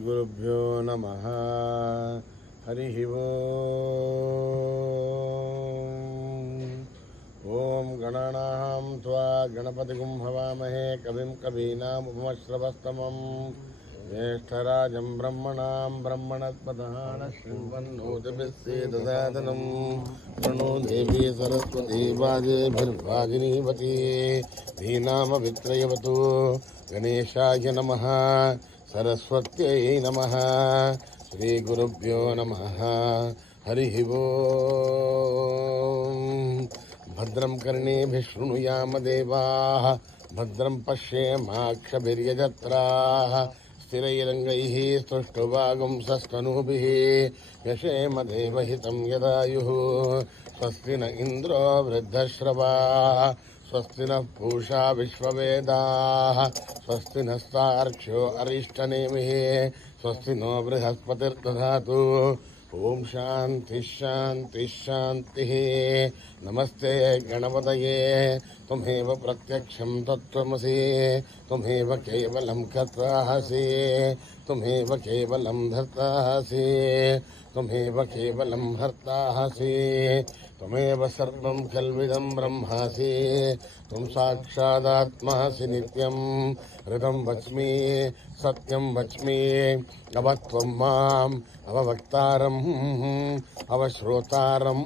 श्रीगुरुभ्यो नमः। हरिः ओम गणानां त्वा गणपतिगुं हवामहे कविं कवीनामुपमश्रवस्तमम् ज्येष्ठराजं ब्रह्मणां ब्रह्मणस्पतः शृण्वन्नोतिभिस्सेदसादनं प्रणो देवी सरस्वती वाजेभिर्वाजिनीवती धीनामवित्रयवतु गणेशाय नमः सरस्वत्यै नमः श्रीगुरुभ्यो नमः। हरिः ओम्। भद्रं कर्णेभिः शृणुयाम देवाः भद्रं पश्येमाक्षभिर्यजत्राः स्थिरैरङ्गैः स्तुष्टुवागुंसस्तनूभिः यशेम देवहितं यदायुः। स्वस्ति न इन्द्रो वृद्धश्रवाः स्वस्ति नः पूषा विश्ववेदाः स्वस्ति नस्तार्क्ष्यो अरिष्टनेमिः स्वस्ति नो बृहस्पतिर्दधातु। ओम शांति शांति शांति। नमस्ते गणपतये तुम्हेव प्रत्यक्षं तत्त्वमसि तुम्हेव केवलं कर्तासि तुम्हेव केवलं धर्तासि तुम्हेव केवलं हर्तासि त्वमेव सर्वं खल्विदं ब्रह्मासि त्वं साक्षादात्मासि नित्यं ऋतं वच्मि सत्यं वच्मि अवत्वं माम् अववक्तारम् अवश्रोतारम्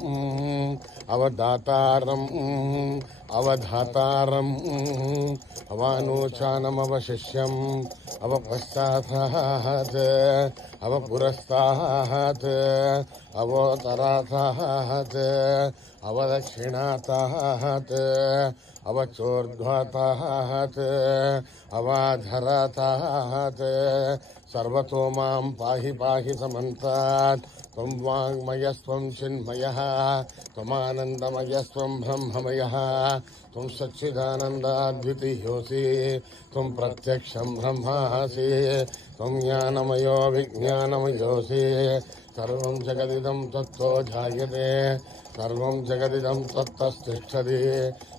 अवदातारम् अवधातारम् अवानोचानमवशिष्यम् अवपश्चातात् अवपुरस्तात् अवोत्तरातात् अवदक्षिणातात् अवचोर्ध्वातात् अवाधरातात् सर्वतो मां पाहि पाहि समन्तात्। त्वं वाङ्मयस्त्वं चिन्मयः त्वमानन्दमयस्त्वं ब्रह्ममयः त्वं सच्चिदानन्दाद्वितीयोऽसि त्वं प्रत्यक्षं ब्रह्मासि त्वं ज्ञानमयो विज्ञानमयोऽसि। सर्वं जगदिदं तत्तो जायते सर्वं जगदिदं तत्तस्तिष्ठति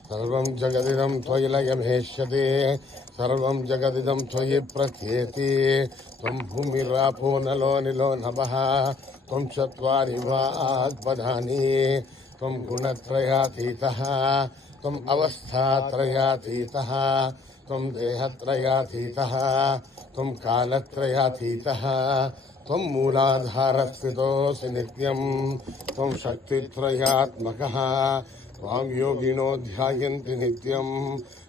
सर्वं जगदिदं त्वयि लयमेष्यति सर्वं जगदिदं त्वयि प्रत्येति। त्वं भूमिरापो नलो निलो नभः त्वं चत्वारि वाग्पदानि त्वं गुणत्रयातीतः त्वम् अवस्थात्रयातीतः त्वं देहत्रयातीतः त्वं कालत्रयातीतः त्वं मूलाधारस्थितोऽसि नित्यं त्वं शक्तित्रयात्मकः त्वां योगिनो ध्यायन्ति नित्यं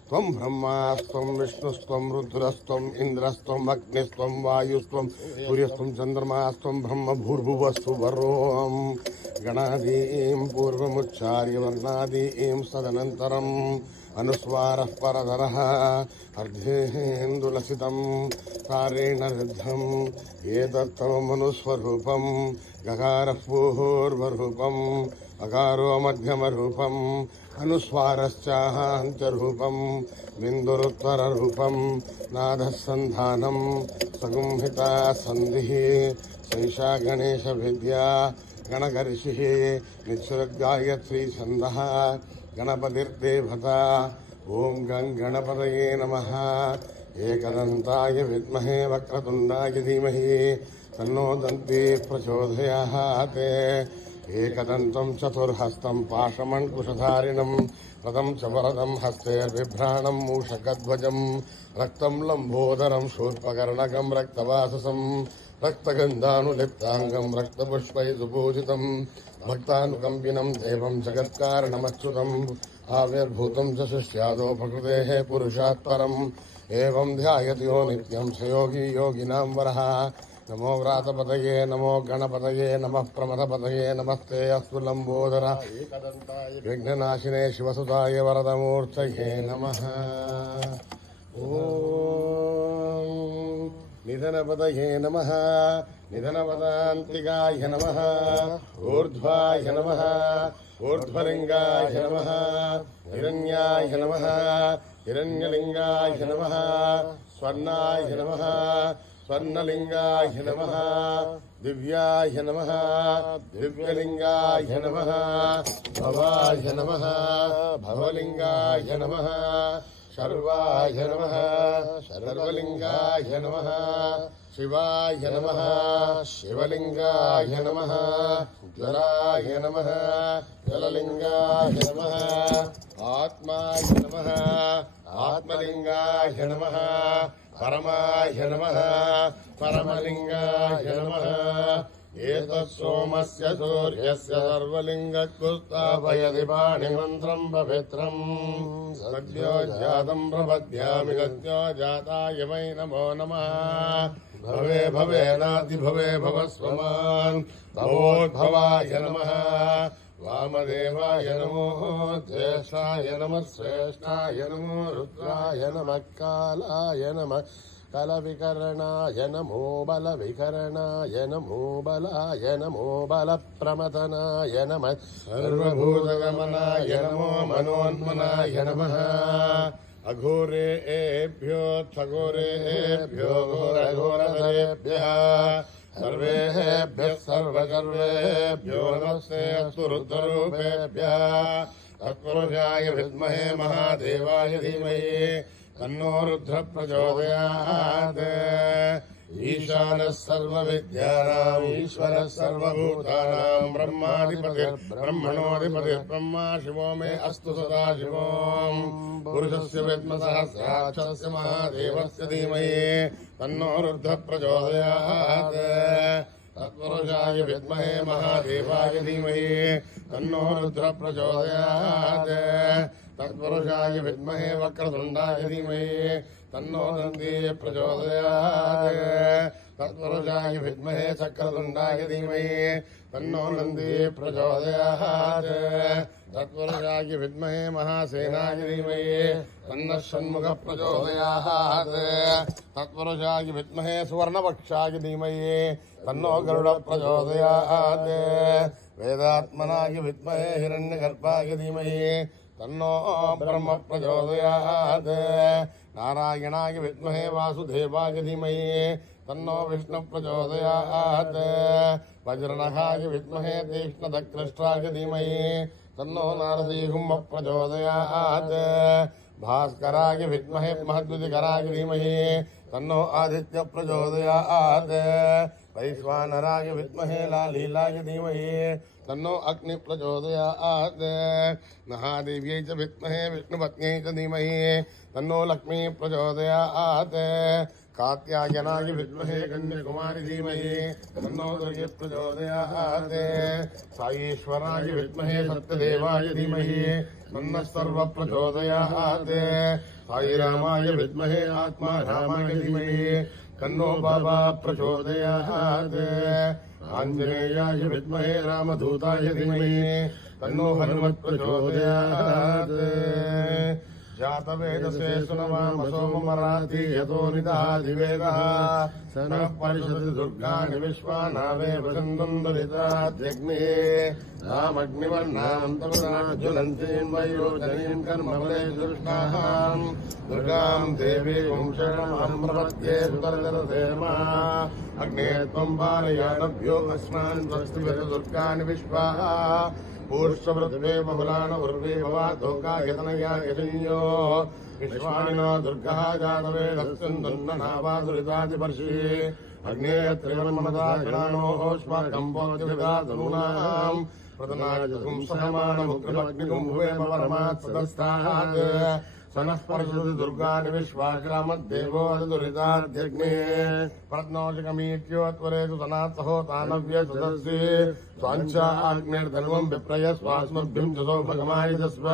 त्वं ब्रह्मास्त्वं विष्णुस्त्वं रुद्रस्त्वम् इन्द्रस्त्वम् अग्निस्त्वं वायुस्त्वं सूर्यस्त्वं चन्द्रमास्त्वं ब्रह्म भूर्भुवस्सु वरोऽहम्। गणादीं पूर्वमुच्चार्य वर्णादीं सदनन्तरम् अनुस्वारः परतरः अर्धेन्दुलसितं कारेण रुद्धम् एतत्तमनुस्वरूपम् गकारः पूर्वरूपम् अकारो मध्यमरूपम् अनुस्वारश्चाहान्त्यरूपम् बिन्दुरुत्तररूपम् नादः सन्धानम् सगुंहिता सन्धिः सैषा गणेशविद्या गणकर्षिः निःसृगायत्री छन्दः गणपतिर्देवता। ओम गणपतये नमः। एकदन्ताय विद्महे वक्रतुण्डाय धीमहि तन्नो दन्तिः प्रचोदयात्। एकदन्तं चतुर्हस्तं पाशमङ्कुशधारिणं रथं च वरदं हस्तेर्बिभ्राणं मूषकध्वजं रक्तं लम्बोदरं शूर्पकर्णकं रक्तवाससं रक्तगन्धानुलिप्ताङ्गं रक्तपुष्पैः सुपूजितं भक्तानुकम्पिनं देवं जगत्कारणमच्युतम् आविर्भूतं च शिष्यादो प्रकृतेः पुरुषात् परम् एवं ध्यायति यो नित्यं स योगी योगिनां वरः। नमो व्रातपतये नमो गणपतये नमः प्रमथपतये नमस्ते अस्तु लम्बोदर विघ्ननाशिने शिवसुताय वरदमूर्तये नमः। ओम निधनपतये नमः निधनपदान्तिकाय नमः ऊर्ध्वाय नमः ऊर्ध्वलिङ्गाय नमः हिरण्याय नमः हिरण्यलिङ्गाय नमः स्वर्णाय नमः स्वर्णलिङ्गाय नमः दिव्याय नमः दिव्यलिङ्गाय नमः भवाय नमः भवलिङ्गाय नमः शर्वाय नमः शर्वलिंगाय नमः शिवाय नमः शिवलिंगाय नमः ज्वराय नमः जललिंगाय नमः आत्माय नमः आत्मलिंगाय नमः परमाय नमः परमलिंगाय नमः एतत्सोमस्य सूर्यस्य सर्वलिङ्गकुस्तापयति पाणिमन्त्रम् पवित्रम् सद्यो जातम् प्रपद्यामि सद्यो जाताय वै नमो नमः भवे भवेनातिभवे भवस्वमान् भवोद्भवाय नमः वामदेवाय नमो ज्येष्ठाय नमः श्रेष्ठाय नमो रुद्राय नमः कालाय नमः कलविकरणाय नमो बलविकरणाय नमो बलाय नमो बलप्रमथनाय नमः सर्वभूतगमनाय नमो मनोन्मनाय नमः अघोरेभ्योऽथघोरेभ्यो घोरघोरधरेभ्यः सर्वेभ्यः सर्वगर्वेभ्यो नमस्ते अस्तु रुद्ररूपेभ्यः तत्पुरुषाय विद्महे महादेवाय धीमहि तन्नो रुद्र प्रचोदयात् ईशानः सर्वविद्यानाम् ईश्वरः सर्वभूतानाम् ब्रह्मणोऽधिपतिर्ब्रह्मा शिवो मे अस्तु सदा शिवोम् पुरुषस्य विद्मसहस्राक्षस्य महादेवस्य धीमहि तन्नो रुद्र प्रचोदयात् तत्पुरुषाय विद्महे महादेवाय धीमहि तन्नो रुद्र प्रचोदयात् तत्पुरुषाय विद्महे वक्रतुण्डाय धीमहि तन्नो नन्दी प्रचोदयात् तत्पुरुषाय विद्महे चक्रतुण्डाय धीमहि तन्नो नन्दी प्रचोदयात् तत्पुरुषाय विद्महे महासेनाय धीमहि तन्नः षण्मुखः प्रचोदयात् तत्पुरुषाय विद्महे सुवर्णपक्षाय धीमहि तन्नो गरुडः प्रचोदयात् वेदात्मनाय विद्महे हिरण्यगर्भाय धीमहि तन्नो ब्रह्म प्रचोदयात् नारायणाय विद्महे वासुदेवाय धीमहि तन्नो विष्णु प्रचोदयात् वज्रनखाय विद्महे तीक्ष्णदकृष्टाय धीमहि तन्नो नारसिंह प्रचोदयात् भास्कराय विद्महे महद्विधिकराय धीमहि तन्नो आदित्य प्रचोदयात् वैश्वानराय विद्महे लालीलाय धीमहि तन्नो अग्नि प्रचोदयात् महादेव्यै च विद्महे विष्णुपत्न्यै च धीमहि तन्नो लक्ष्मी प्रचोदयात् कात्यायनाय विद्महे कन्याकुमारी धीमहि तन्नो दुर्गे प्रचोदयात् साईश्वराय विद्महे सत्यदेवाय धीमहि तन्नः सर्व प्रचोदयात् साईरामाय विद्महे आत्मारामाय धीमहि तन्नो बाबा प्रचोदयात् आञ्जनेयाय विद्महे रामदूताय धीमहि तन्नो हनुमत् प्रचोदयात् जातवेदसे सुनवामसोमराति यतो निदाधिवेदः सनः परिषदि दुर्गाणि विश्वानावेव सन्दन्दरिताद्यग्निः रामग्निवर्णान्तर्ज्वलन्तीम् वैरोचनीम् कर्मफले दुष्टाम् दुर्गाम् देवीम् शरणमहम् प्रपद्ये सुतरजरसेमा अग्ने त्वम् पारयानभ्यो अस्मान् स्वस्तिभिः दुर्गाणि विश्वाः पूर्षवृत्वे बहुलान उर्वे भवाधोकायतनया यशन्यो विश्वानिनो दुर्गः जातवेदस्यन्दन्ननावादुरितादिपर्षिः अग्ने त्रिवर्मदानो श्वाकम्पोतिविदातनूनाम् प्रतनायजसुं सहमानमुग्रमग्निकुम्भुवेम परमात् सदस्तात् सनः परिषदि दुर्गाणि विश्वाग्रामद्देवो दुरिताद्यग्ने प्रत्नोषकमीत्योत्वरेतु सनात् सहोतानव्य सदस्ये स्वाञ्चाग्निर्धर्मम् विप्रय स्वास्मभ्यम् जसोभगमायजस्व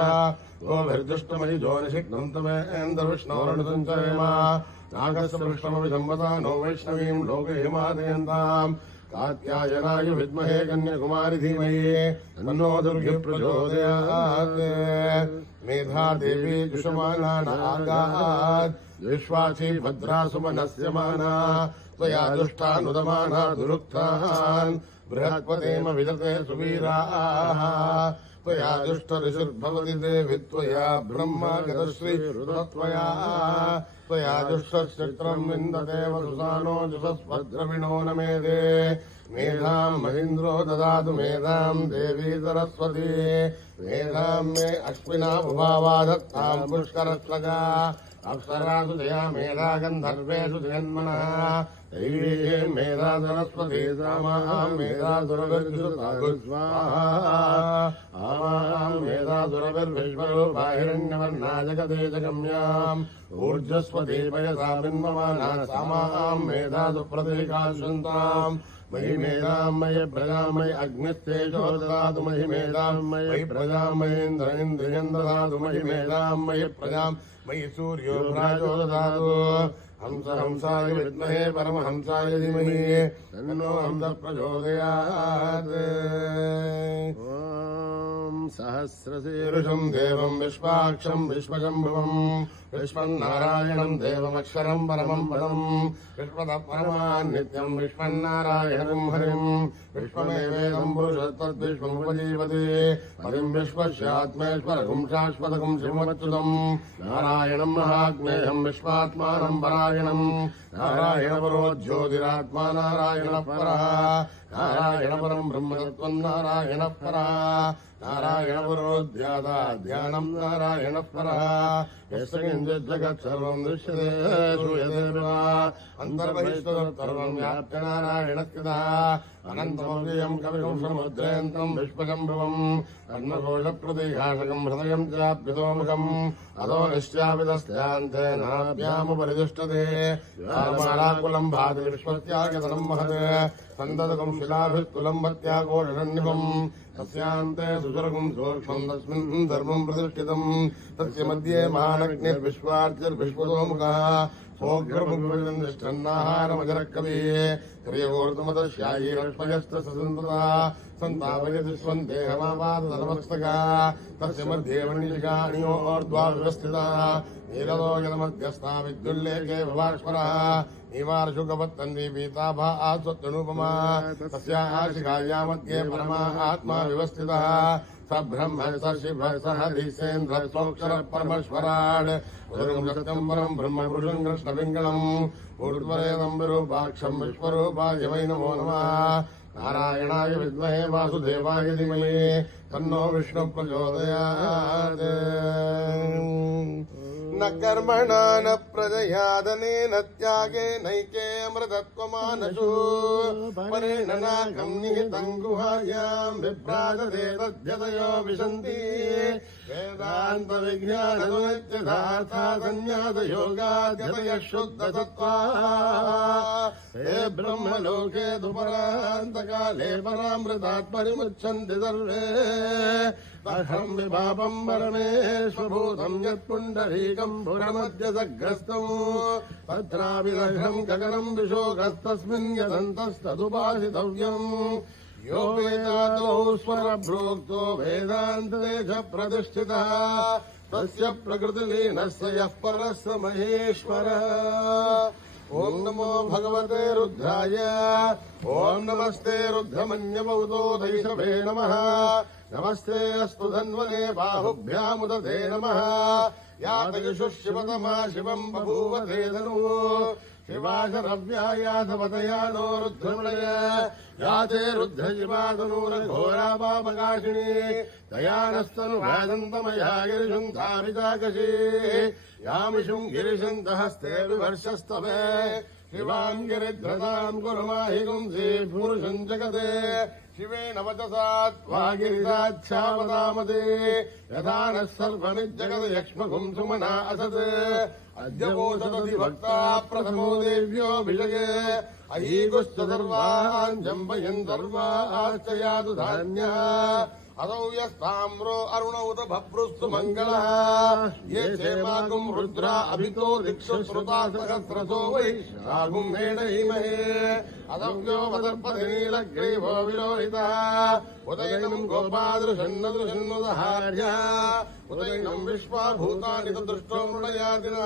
गोभिर्दुष्टमहि जोनिषिक्तम् तमेन्द्रविष्णोरणुसञ्चरेम नागस्य वृष्णमपि सम्मता नो वैष्णवीम् लोकहिमादयन्ताम् कात्यायनाय विद्महे कन्याकुमारी धीमहि तन्नो दुर्गे प्रचोदयात् मेधा देवी जुषमानानागात् विश्वासी भद्रा सुमनस्य माना त्वया दुष्टानुदमाना दुरुक्तान् बृहत्पतेम विदते सुवीराः त्वया दुष्टऋषिर्भवति देवि त्वया ब्रह्मगतश्रीरुतत्वया त्वया दुष्टश्चित्रम् विन्दते वसुसानो जुषस्वद्रविणो न मेधे मेधाम् महीन्द्रो ददातु मेधाम् देवी सरस्वती मेधाम् मे अश्विना उभावादत्ताम् पुष्करस्वजा अप्सरासु जया मेधा गन्धर्वेषु जन्मनः दैवी मेधा सरस्वती सामाम् मेधा सुरभिर्जुतागुस्वाहा आमाम् मेधा सुरभिर्विश्वरूपा हिरण्यवर्णा जगते जगम्याम् ऊर्जस्वती पयसा बिन्ममाना सामाम् मेधा सुप्रतीकाश्वन्ताम् मयि मेधाम् मयि प्रजाम् मयि अग्निस्तेजो ददातु मयि मेधाम् मयि प्रजाम् मयीन्द्र इन्द्रियम् ददातु मयि मेधाम् मयि प्रजाम् मयि सूर्यो प्राजो ददातु हंस हंसाय विद्महे परमहंसाय धीमहि तन्नो हंसः प्रचोदयात् सहस्रशीर्षम् देवम् विश्वाक्षम् विश्वशम्भुवम् विश्वन्नारायणम् देवमक्षरम् परमम् पदम् विश्वतः परमान् नित्यम् विश्वन्नारायणम् हरिम् विश्वमेवेदम् पुरुषस्तद्विश्वमुपजीवति हरिम् विश्वस्यात्मेश्वरकम् शाश्वतकम् शिवमच्युतम् नारायणम् महाज्ञेयम् विश्वात्मानम् परायणम् नारायणपरो ज्योतिरात्मा नारायणः परः नारायणपरम् ब्रह्मतत्त्वम् नारायणः परः नारायणपरो ध्याता ध्यानम् नारायणः परः यस्य किञ्चित् जगत् सर्वम् दृश्यते श्रूयते वा अन्तर्बहिस्तः सर्वम् व्याप्य नारायणस्थितः अनन्तमव्ययम् कविकम् समुद्रेऽन्तम् विश्वशम्भुवम् कर्णघोषप्रतिघाषकम् हृदयम् चाप्युतोमुखम् अतो निश्चापितस्यान्ते नाभ्यामुपरिदुष्टते मालाकुलम् भाति विश्वस्यागतनम् महत् सन्ददकम् शिलाभिस्तुलम् भक्त्याकोशरण्यकम् तस्यान्ते सुचरकम् सूक्ष्मम् तस्मिन् धर्मम् प्रतिष्ठितम् तस्य मध्ये महानग्निर्विश्वार्चिर्विश्वतोमुखः सोऽग्रमुग्निष्ठन्नाहारमजरकविः क्रियगोर्धमदश्यायी लक्ष्मयस्तसन्तता सन्तापयति स्वम् देहमापादधर्मस्तका तस्य मध्ये वणिशिखाणियोर्द्वाविवस्थितः नीललोकमध्यस्था विद्युल्लेखे भवाश्वरः नीवार्षुकवत्तन्वी पीताभा आस्वत्तनुपमा तस्याः शिखाया मध्ये परमा आत्मा विवस्थितः स ब्रह्म स शिव स हरिसेन्द्र सोऽक्षरः परमेश्वराट् उदरम् सत्यम् परम् ब्रह्म पुरुषम् कृष्णपिङ्गलम् ऊर्ध्वरेदम् विरूपाक्षम् विश्वरूपाय वै नमो नमः नारायणाय विद्महे वासुदेवाय धीमहि तन्नो विष्णुः प्रचोदयात् न कर्मणा न प्रजया धनेन त्यागेनैके अमृतत्वमानशु परेण नाकम् निहितम् गुहायाम् विभ्राजते तद्यतयो विशन्ति वेदान्तविज्ञाननित्यथार्था सन्न्यासयोगाद्यतयः शुद्धसत्त्वाः हे ब्रह्मलोके दुपरान्तकाले परामृतात् परिमुच्यन्ति सर्वे तहम् विभावम् परमेश्वभूतम् यत्पुण्डरीकम् पुरमद्यसग्रस्तम् तत्राविदघ्रम् गगनम् विशोकस्तस्मिन् यदन्तस्तदुपासितव्यम् यो वेदादौ स्वरभ्रोक्तो वेदान्ते च प्रतिष्ठितः तस्य प्रकृतिलीनस्य यः परः स महेश्वरः ओम् नमो भगवते रुद्राय ओम् नमस्ते रुद्रमन्यवौतो दैशवे नमः नमस्ते अस्तु धन्वने बाहुभ्यामुदते नमः यातयिषुः शिवतमा शिवम् बभूव ते धनुः शिवाशरव्यायाधवतया नो रुद्रमणय याते रुद्रशिवातनूरघोरापापकाशिनी दयानस्तनुभादन्तमया गिरिशुन्धाभिजाकशी यामिषुम् गिरिशन्तहस्ते विवर्षस्तवे शिवाम् गिरिध्रताम् कुर्माहि गुंसि पुरुषम् जगते शिवेन वचसा त्वा गिरिराच्छावदामते यथा नः सर्वमिज्जगत् यक्ष्मगुम् सुमना असत् अद्य वोषदति भक्ता प्रथमो देव्योऽभिषगे अयीकुश्च सर्वान् जम्बयन् सर्वाश्च यातु धान्यः असौ यस्ताम्रो अरुणौत भभ्रुस्तु मङ्गलः ये चेमागुम् रुद्रा अभितो दिक्षु श्रुता सहस्रसो वै रागुम् मेढयीमहे असव्यो वदर्पति नीलग्रीवो विलोहितः उदयनम् गोपादृशन्नदृशन्नुदहार्यः उदयनम् विश्वाभूतानि तु दृष्टो मृडयादिनः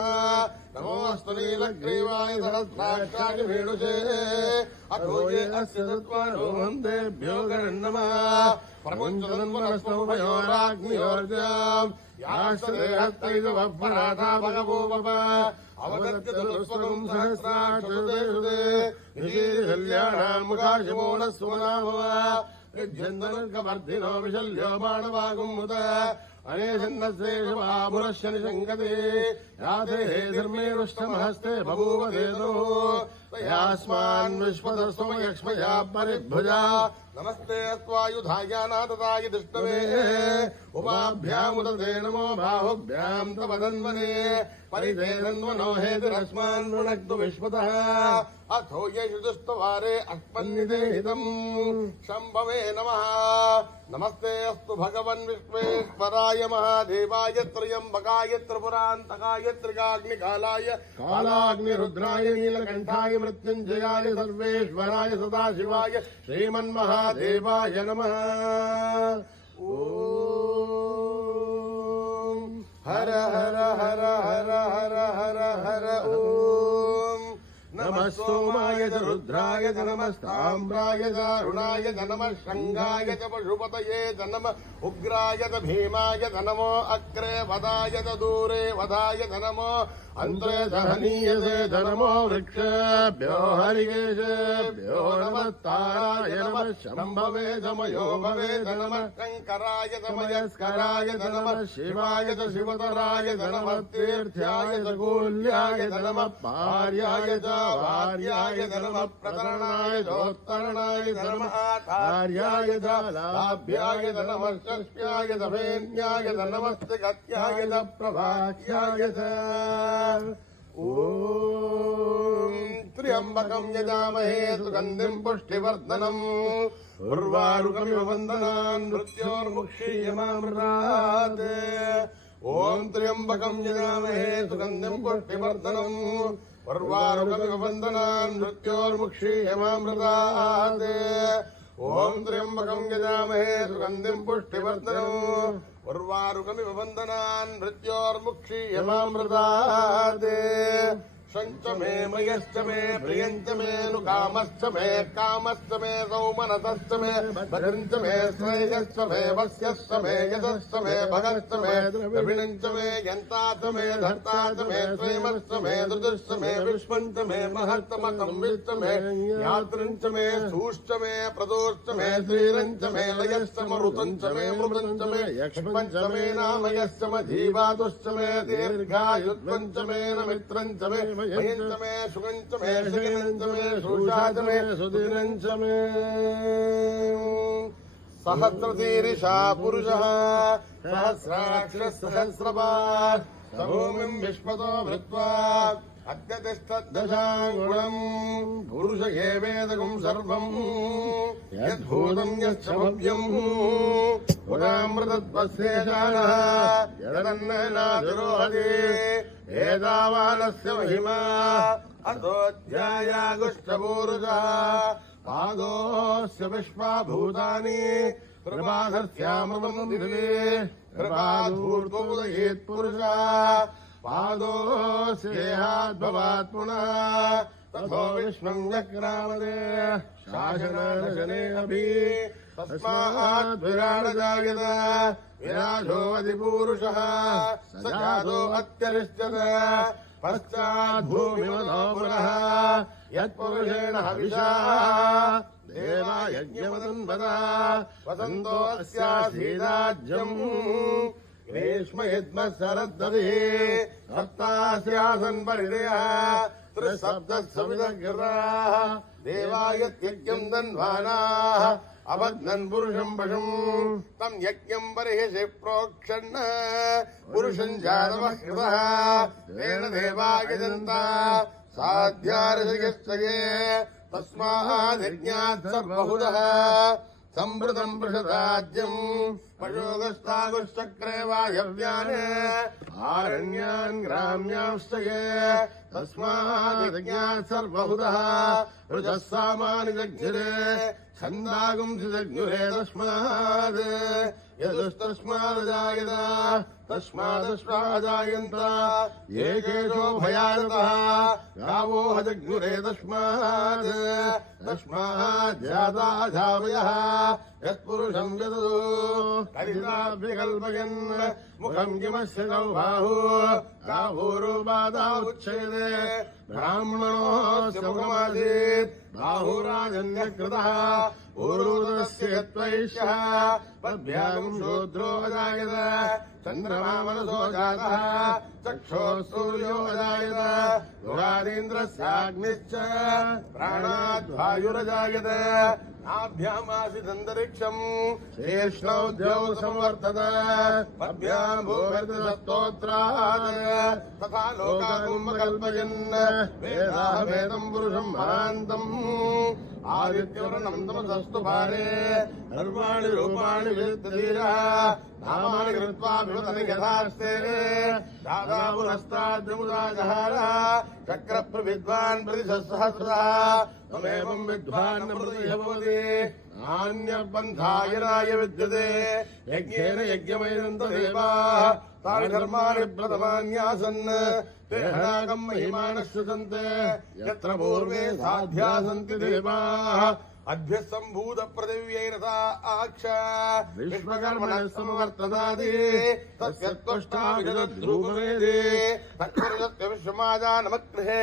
नमोऽस्तु नीलग्रीवाय सहस्राक्षाय वेणुषे अथो ये अस्य तत्त्वानो वन्देभ्यो गणन्नमः प्रमुञ्चतन्वनस्तमयोराग्नियोर्जाम् याश्रते हस्तैजवपराधा भगवो वप अवगत्य तुलस्वकम् सहस्राक्षते श्रुते निशीशल्याणाम् मुखाशिमो नः सुमनाभव यज्जन्दनर्कवर्धिनो विशल्यो बाणवागुमुत अनेशन्नस्येषवामुरश्य निशङ्कते याते धर्मेरुष्टमहस्ते बभूव धेनो तयास्मान् विश्वतस्त्वमयक्ष्मया परिभुजा नमस्ते त्वायुधायानादताय दुष्टवे उमाभ्यामुदते नमो बाहुभ्याम् तव तन्वने परिते तन्वनो हेतिरस्मान् वृणक्तु विश्वतः अथो येषु दुष्टवारे अस्मन्निदेहितम् शम्भवे नमः नमस्ते अस्तु भगवन् विश्वेश्वराय महादेवाय त्र्यम्बकाय त्रिपुरान्तकाय त्रिकाग्निकालाय कालाग्निरुद्राय नीलकण्ठाय मृत्युञ्जयाय सर्वेश्वराय सदाशिवाय श्रीमन्महादेवाय नमः ॐ हर हर हर हर हर हर हर ॐ नमः सोमाय च रुद्राय च नमस्ताम्राय च अरुणाय च नमः शङ्गाय च पशुपतये च नमः उग्राय च भीमाय च नमो अग्रे वदाय च दूरे वधाय च नमो अन्त्रे च हनीयसे च नमो वृक्षेभ्यो हरिकेशेभ्यो नमः ताराय नमः शम्भवे च मयोभवे च नमः शङ्कराय च मयस्कराय च नमः शिवाय च शिवतराय च नमः तीर्थ्याय च कूल्याय च नमः पार्याय च भार्याय च नमः प्रतरणाय चोत्तरणाय च नमः आचार्याय च लाभ्याय च नमः षष्ट्याय च भेन्याय च नमस्ते गत्याय च प्रभाख्याय च ॐ त्र्यम्बकम् यजामहे सुगन्धिम् पुष्टिवर्धनम् उर्वारुकमिव वन्दनान् मृत्योर्मुक्षीयमामृतात् ॐ त्र्यम्बकम् यजामहे सुगन्धिम् पुष्टिवर्धनम् उर्वारुकमिव वन्दनान् मृत्योर्मुक्षीयमामृतात् ॐ त्र्यम्बकम् यजामहे सुगन्धिम् पुष्टिवर्धनम् उर्वारुकमिव वन्दनान् मृत्योर्मुक्षीयमामृतात् शञ्च मे मयश्च मे प्रियञ्च मे नुकामश्च मे कामश्च मे सौमनसश्च मे भद्रञ्च मे श्रेयश्च मे वस्यश्च मे यशश्च मे भगश्च मे द्रविणञ्च मे यन्ताच मे धर्ताच मे प्रेमश्च मे धृतश्च मे विश्वञ्च मे महत्तमसंविश्च मे यात्रञ्च मे सूश्च मे प्रदोश्च मे श्रीरञ्च मे लयश्च मरुतञ्च मे मृतञ्च मे यक्ष्मञ्च मे नामयश्च मे जीवातुश्च मे दीर्घायुत्वञ्च मे नमित्रञ्च मे मयञ्च मे सुगञ्च मे शिगनञ्च मे शूषाच मे सुदीरञ्च मे सहस्रशीर्षा पुरुषः सहस्राक्षः सहस्रपात् भूमिम् विश्वतो भृत्वा अद्य तिष्ठद्दशाङ्गुणम् पुरुष एवेदकम् सर्वम् यद्भूतम् यच्च भव्यम् पुरामृतत्वस्येषाणः यदन्ननातिरोहति एतावानस्य महिमा अतोऽध्यायागुष्ठपूरुषः पादोऽस्य विश्वाभूतानि कृपाधर्स्यामृतम् दिवे कृपाधूर्तोदयेत्पुरुषः पादोऽस्येहाद्भवात् पुनः तथो विश्वम् चक्रामदे शासनाशने अभि तस्मात् विराडजायत विराजोऽधिपूरुषः स जातो अत्यरिष्यत पश्चाद्भूमिमतो पुनः यत्पुरुषेण हविषा देवा यज्ञमतन्वता वसन्तो अस्यासीदाज्यम् ग्रीष्म यद्मः शरद्दधिः सप्तास्यासन् परिदयः त्रिसप्तसमिदग्राः देवायत्यज्ञम् दन्वानाः अबध्नन् पुरुषम् पशुम् तम् यज्ञम् बर्हिषि प्रोक्षन् पुरुषम् जातवः कृतः तेन देवायजन्ता साध्यार्षयश्चये तस्माद्यज्ञात् सर्वहुतः संवृतम् पृषदाज्यम् पशोगस्तागुश्चक्रे वायव्यान् आरण्यान् ग्राम्यांश्चये तस्माद्यज्ञात् सर्वहुतः ऋजः सामानि जग्धिरे छन्दागुंसि जग्मुरे तस्मात् यदुस्तस्मादजायत तस्मादश्वाजायन्त ये केशो भयानतः गावो हजग्मुरे तस्मात् तस्माज्जाता धावयः यत्पुरुषं यदु कलिताभ्यकल्पयन् मुखं किमस्य बाहु गावोरुपादा उच्छेदे ब्राह्मणोऽस्य मुखमासीत् बाहुराजन्यकृतः ऊरुदस्य यत्वैश्यः पद्भ्यां शूद्रो अजायत चन्द्रमा मनसो जातः चक्षुः सूर्यो अजायत दुरादीन्द्रस्याग्निश्च प्राणाद्वायुरजायत नाभ्यामासीदन्तरिक्षम् शीर्ष्णौ द्यौ संवर्तत पद्भ्यां भूमिर्दशस्तोत्रात् तथा लोकाकुम्भकल्पयन् वेदाहवेदम् पुरुषम् महान्तम् आदित्यवर्णम् तमसस्तु भारे सर्वाणि रूपाणि विदितधीरः नामानि कृत्वा विवदति यथास्ते दादापुरस्ताद्यमुदाजहार चक्रप्रविद्वान् प्रतिशतसहस्रः तमेवं विद्वान् न प्रतिह भवति नान्यपन्थाय नाय विद्यते यज्ञेन यज्ञमयन्त देवाः तानि धर्माणि प्रथमान्यासन् ते हनाकम् महिमानः श्रुतन्ते यत्र पूर्वे साध्या सन्ति देवाः अद्य सम्भूत पृथिव्यैरथा आक्ष विश्वकर्मणः समवर्तताति तस्य त्वष्टाविजद्रूपमेधे तत्पुरुषस्य विश्वमाजानमग्रहे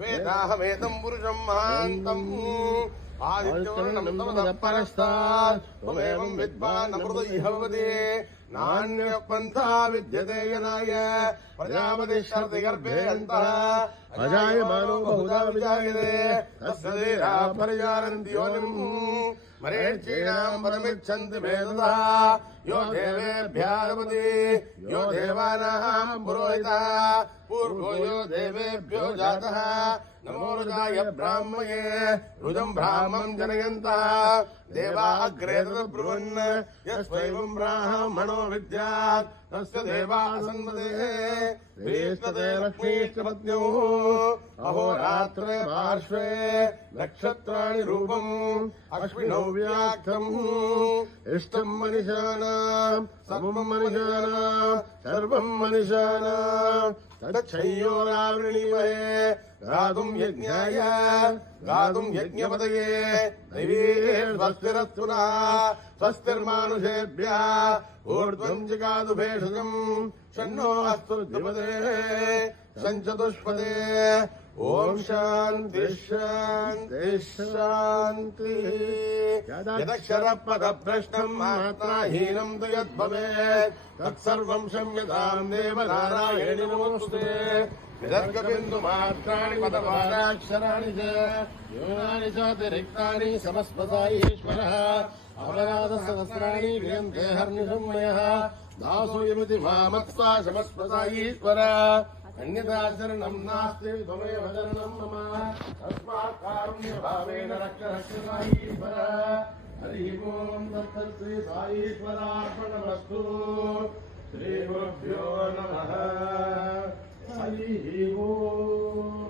वेदाहमेतम् पुरुषम् महान्तम् आदित्यवर्णम् तमसः परस्तात् त्वमेवम् विद्वान् न मृतैः भवति नान्यः पन्था विद्यते यनाय प्रजापतिश्चरति अन्तः अजायमानो बहुधा विजायते तस्य देहाः परिजानन्ति योनिम् मरीचीनाम् परमिच्छन्ति मेधसः यो देवेभ्यादपति यो देवानाम् पुरोहितः पूर्वो यो देवेभ्यो जातः नमो रुजाय ब्राह्मये रुजम् ब्राह्मम् जनयन्तः देवाग्रे तद्ब्रुवन् यस्वैवम् ब्राह्मणो विद्यात् तस्य देवाः सन्वदे ह्रीष्टते लक्ष्मीष्टपत्न्योः अहोरात्रे पार्श्वे नक्षत्राणि रूपम् अश्विनौ व्याख्यम् इष्टम् मनुष्याणाम् समम् मनुष्याणाम् सर्वम् मनुष्याणाम् तच्छय्योरावृणीमहे गातुम् यज्ञाय गातुम् यज्ञपतये दैवीर्स्वस्तिरस्तुनः स्वस्तिर्मानुषेभ्यः ऊर्ध्वम् जिगातु भेषजम् शन्नो अस्तु द्विपदे सञ्चतुष्पदे ॐ शान्तिः शान्तिः शान्तिः यदक्षरपदभ्रष्टम् मात्राहीनम् तु यद्भवेत् तत्सर्वम् क्षम्यताम् देवनारायणि नमोऽस्तुते विदर्भबिन्दुमात्राणि पदपादाक्षराणि च न्यूनानि चातिरिक्तानि समस्पदाईश्वरः अपराधसहस्राणि क्रियन्ते हर्निशम्मयः दासोऽयमिति मामत्वा समस्पदाईश्वर अन्यदाचरणम् नास्ति त्वमेव शरणम् मम तस्मात् कारुण्यभावेन रक्ष रक्षसाईश्वर हरिः ओम् तत्तत् श्री साईश्वरार्पणमस्तु श्रीगुरुभ्यो नमः हरिः ओम्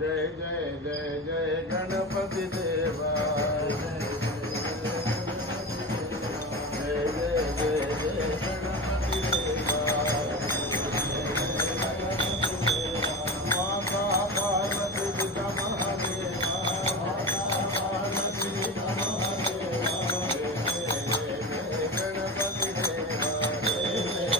जय जय जय जय गणपति देवा जय जय जय जय गणपति देवा माता पार्वती पिता महादेवा माता पार्वती पिता महादेवा जय गणपति देवा जय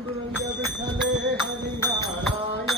पांडुरंग विठ्ठले हरी नारायण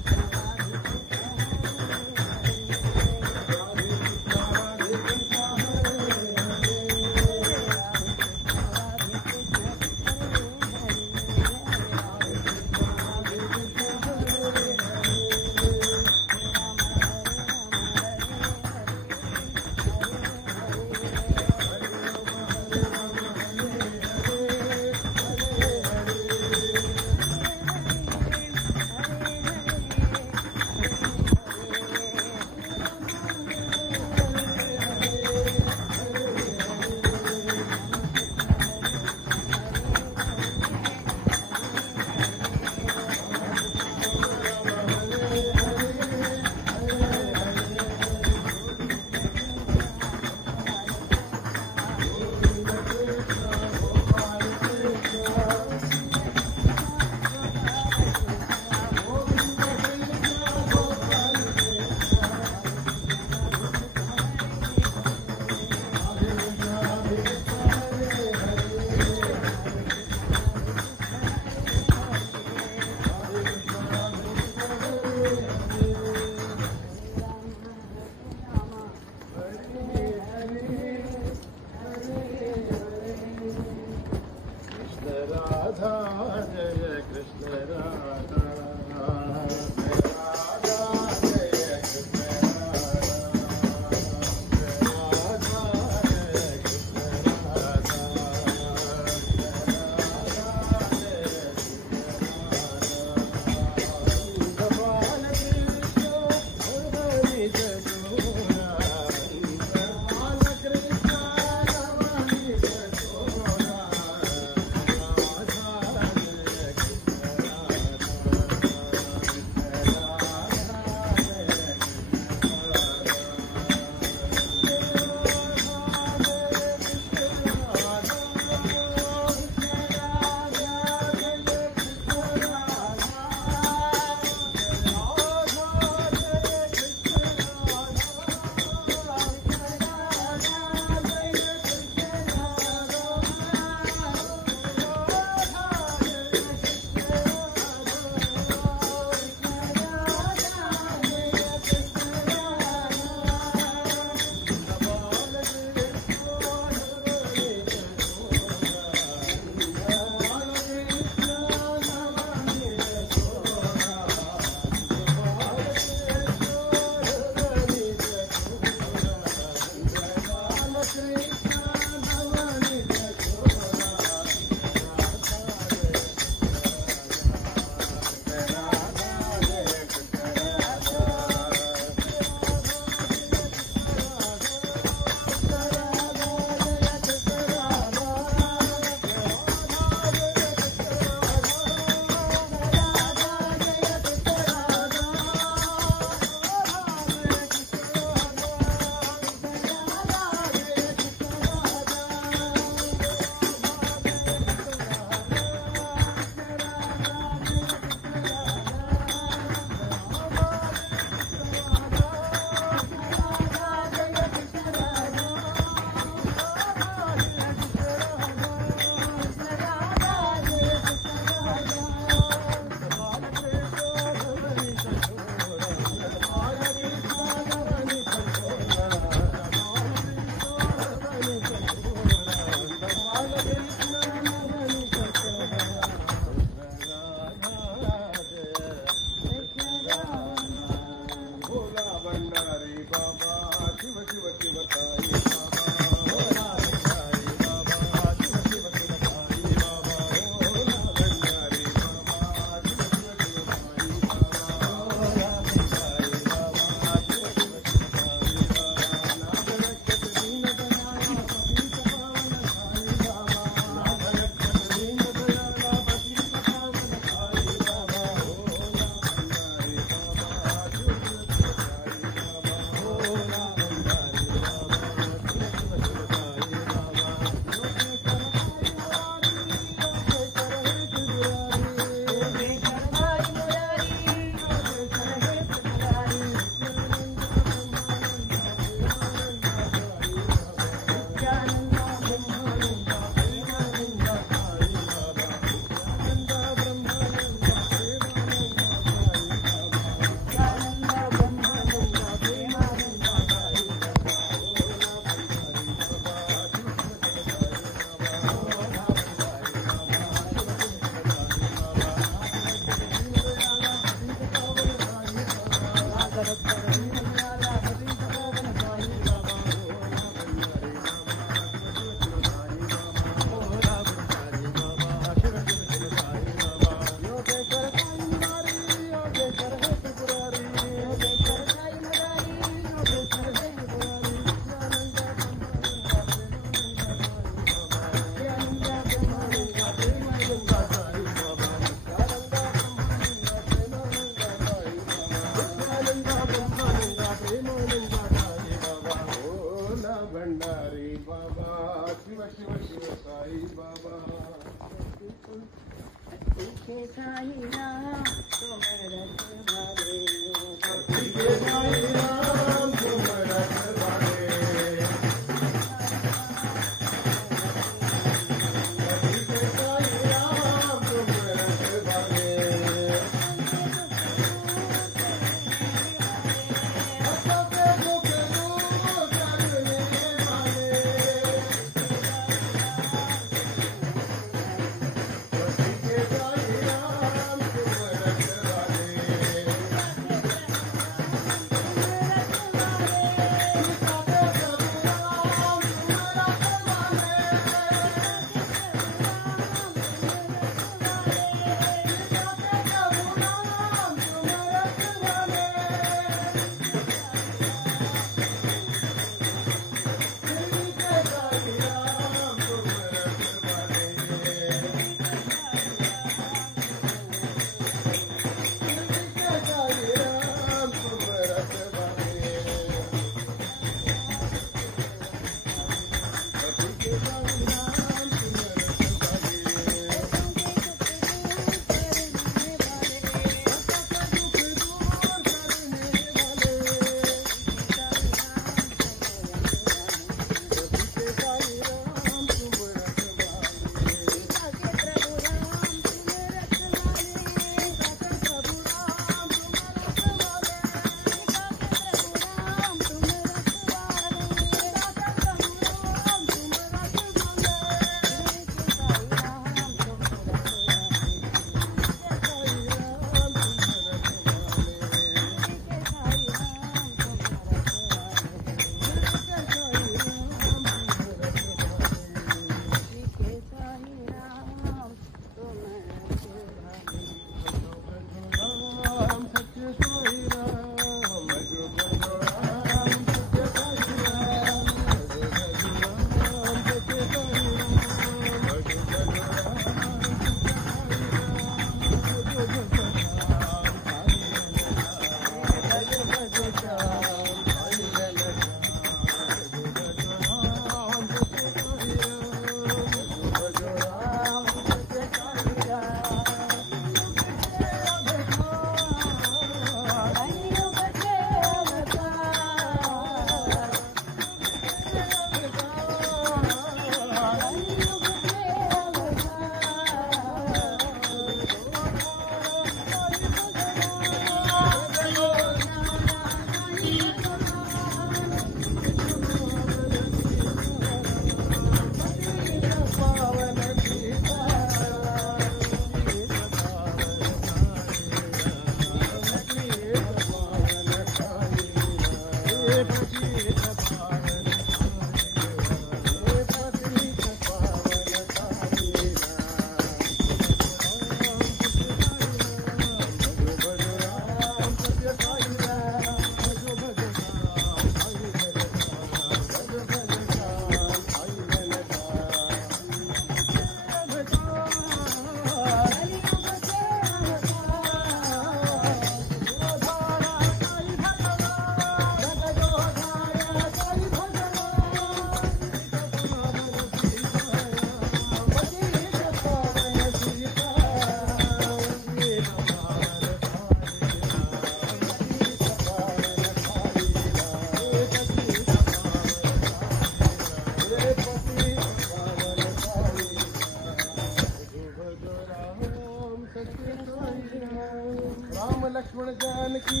लक्ष्मण जानकी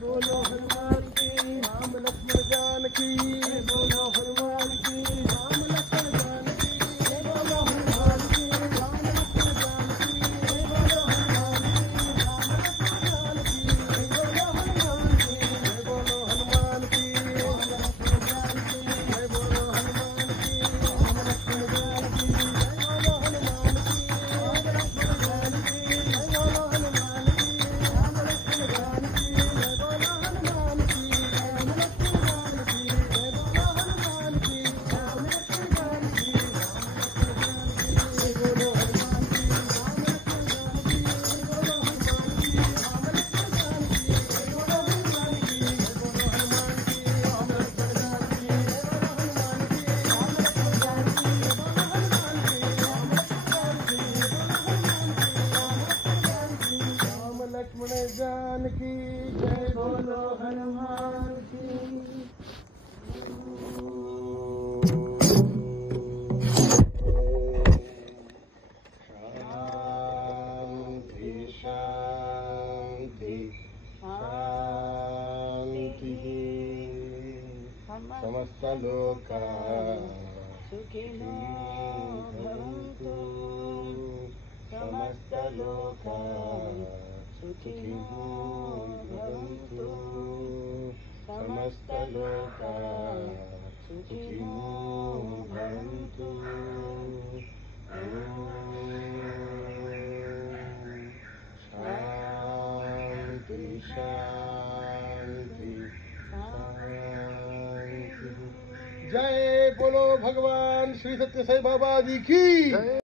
बोलो हनुमान की, राम लक्ष्मण जानकी बोलो हनुमान की, राम लक्ष्मण जानकी बोलो हनुमान की, राम लक्ष्मण जानकी बोलो हनुमान की, राम लक्ष्मण जानकी बोलो हनुमान की, बोलो हनुमान की, बोलो हनुमान की, राम लक्ष्मण जानकी बोलो हनुमान की, राम लक्ष्मण जानकी बोलो हनुमान की, राम लक्ष्मण जानकी बोलो हनुमान की, समस्तलोका सुखिनो भवन्तु समस्तलोका सुखिनो भवन्तु समस्तलोका सुखिनो भवन्तु शांति शांति शांति। जय बोलो भगवान श्री सत्य साई बाबा जी की।